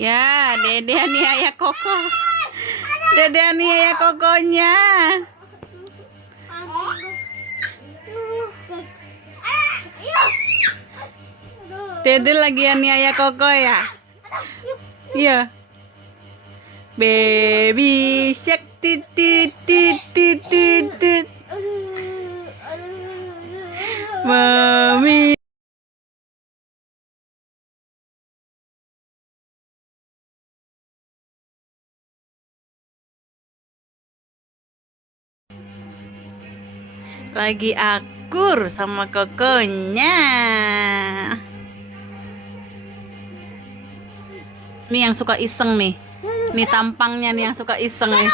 Ya, Dede aniaya Koko. Dede aniaya Kokonya. Dede lagi aniaya Koko ya? Iya. Baby shark tit tit tit tit tit tit. Mami. Lagi akur sama kokonya. Nih yang suka iseng nih. Nih tampangnya nih yang suka iseng nih.